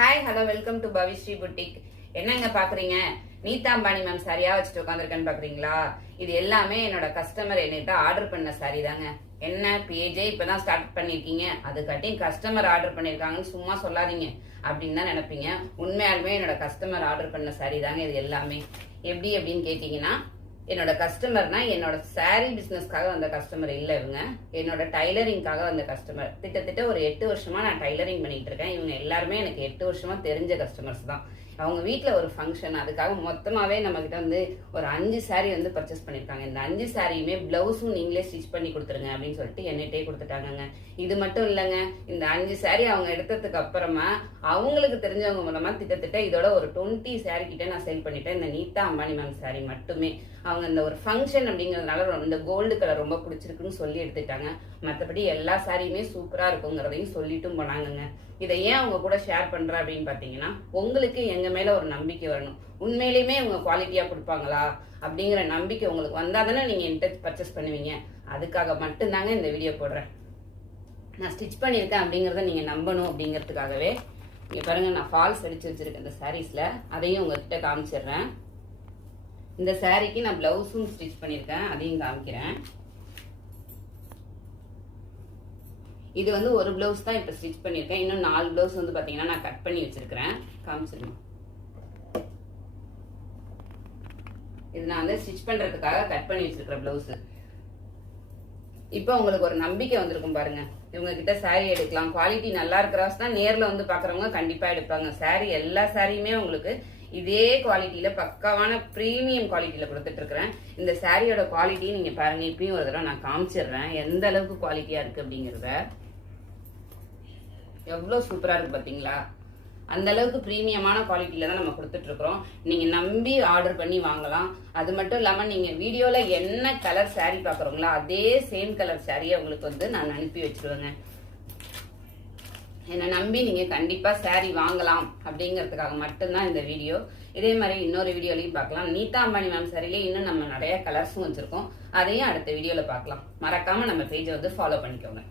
Hi hello welcome to Pavisri boutique. என்னங்க பாக்குறீங்க? நீதா அம்பானி மேம் சாரியா வச்சுட்டு உட்காந்துருக்கேன்னு பாக்குறீங்களா? இது எல்லாமே என்னோட கஸ்டமர் என்கிட்ட ஆர்டர் பண்ண சாரி தாங்க. என்ன பேஜே இப்பதான் ஸ்டார்ட் பண்ணிருக்கீங்க, அதுக்காட்டி கஸ்டமர் ஆர்டர் பண்ணிருக்காங்கன்னு சும்மா சொல்லாதீங்க அப்படின்னு தான் நினைப்பீங்க. உண்மையாலுமே என்னோட கஸ்டமர் ஆர்டர் பண்ண சாரி தாங்க இது எல்லாமே. எப்படி அப்படின்னு கேட்டீங்கன்னா, என்னோட கஸ்டமர்னா என்னோட சாரி பிசினஸ்க்காக வந்த கஸ்டமர் இல்ல. இவங்க என்னோட டைலரிங்காக வந்த கஸ்டமர். கிட்டத்தட்ட ஒரு 8 வருஷமா நான் டைலரிங் பண்ணிட்டு இருக்கேன். இவங்க எல்லாருமே எனக்கு 8 வருஷமா தெரிஞ்ச கஸ்டமர்ஸ் தான். அவங்க வீட்டுல ஒரு ஃபங்க்ஷன், அதுக்காக மொத்தமாவே நம்ம கிட்ட வந்து ஒரு 5 சாரி வந்து பர்ச்சேஸ் பண்ணிருக்காங்க. இந்த 5 சாரியுமே பிளவுஸும் நீங்களே ஸ்டிச் பண்ணி கொடுத்துருங்க அப்படின்னு சொல்லிட்டு என்னட்டே கொடுத்துட்டாங்க. இது மட்டும் இல்லைங்க, இந்த 5 சாரி அவங்க எடுத்ததுக்கு அப்புறமா அவங்களுக்கு தெரிஞ்சவங்க மூலமா கிட்டத்தட்ட இதோட ஒரு 20 சாரி கிட்ட நான் சேல் பண்ணிட்டேன். இந்த நீதா அம்பானி மேம் சாரி மட்டுமே. அவங்க இந்த ஒரு ஃபங்க்ஷன் அப்படிங்கறதுனால இந்த கோல்டு கலர் ரொம்ப பிடிச்சிருக்குன்னு சொல்லி எடுத்துட்டாங்க. மற்றபடி எல்லா சாரியுமே சூப்பரா இருக்குங்கிறதையும் சொல்லிட்டும் போனாங்க. இதை ஏன் அவங்க கூட ஷேர் பண்ற அப்படின்னு பாத்தீங்கன்னா, உங்களுக்கு எங்க மேல ஒரு நம்பிக்கை வரணும். உண்மையிலுமே இவங்க குவாலிட்டியா கொடுப்பாங்களா அப்படிங்கிற நம்பிக்கை உங்களுக்கு வந்தாதானே நீங்க என்கிட்ட பர்ச்சேஸ் பண்ணுவீங்க. அதுக்காக மட்டும்தாங்க இந்த வீடியோ போடுறேன். நான் ஸ்டிச் பண்ணியிருக்கேன் அப்படிங்கறத நீங்க நம்பணும் அப்படிங்கிறதுக்காகவே. இங்க பாருங்க, நான் ஃபால்ஸ் அடிச்சு வச்சிருக்கேன் இந்த சாரீஸ்ல, அதையும் உங்ககிட்ட காமிச்சிடுறேன். இந்த சாரிக்கு நான் பிளவுஸும் ஸ்டிச் பண்ணிருக்கேன், அதையும் காமிக்கிறேன். இது வந்து ஒரு பிளவுஸ் தான் இப்ப ஸ்டிச் பண்ணிருக்கேன். இன்னும் 4 பிளவுஸ் வந்து பாத்தீங்கன்னா நான் கட் பண்ணி வச்சிருக்கிறேன், காமிச்சிருக்கேன். இது நான் வந்து ஸ்டிச் பண்றதுக்காக கட் பண்ணி வச்சிருக்கிற பிளவுஸ். இப்போ உங்களுக்கு ஒரு நம்பிக்கை வந்திருக்கும் பாருங்க. இவங்க கிட்ட சாரி எடுக்கலாம், குவாலிட்டி நல்லா இருக்கிறாஸ் தான் நேர்ல வந்து பாக்குறவங்க கண்டிப்பா எடுப்பாங்க. சாரி எல்லா சாரியுமே உங்களுக்கு இதே குவாலிட்டியில பக்காவான பிரீமியம் குவாலிட்டியில கொடுத்துட்டு இருக்கிறேன். இந்த சாரியோட குவாலிட்டி நீங்க பாருங்க. இப்பயும் ஒரு தடவை நான் காமிச்சிடுறேன் எந்த அளவுக்கு குவாலிட்டியா இருக்கு அப்படிங்கறத. எவ்வளவு சூப்பரா இருக்கு பாத்தீங்களா? அந்த அளவுக்கு பிரீமியமான குவாலிட்டியில தான் நம்ம கொடுத்துட்டு இருக்கிறோம். நீங்க நம்பி ஆர்டர் பண்ணி வாங்கலாம். அது மட்டும் இல்லாம நீங்க வீடியோல என்ன கலர் சாரி பாக்குறோங்களோ அதே சேம் கலர் சாரியை உங்களுக்கு வந்து நான் அனுப்பி வச்சிருவேங்க. என்னை நம்பி நீங்க கண்டிப்பா சாரி வாங்கலாம் அப்படிங்கிறதுக்காக மட்டும்தான் இந்த வீடியோ. இதே மாதிரி இன்னொரு வீடியோலையும் பார்க்கலாம். நீதா அம்பானி மேம் சாரிலே இன்னும் நம்ம நிறைய கலர்ஸும் வச்சிருக்கோம். அதையும் அடுத்த வீடியோல பார்க்கலாம். மறக்காம நம்ம பேஜை வந்து ஃபாலோ பண்ணிக்கோங்க.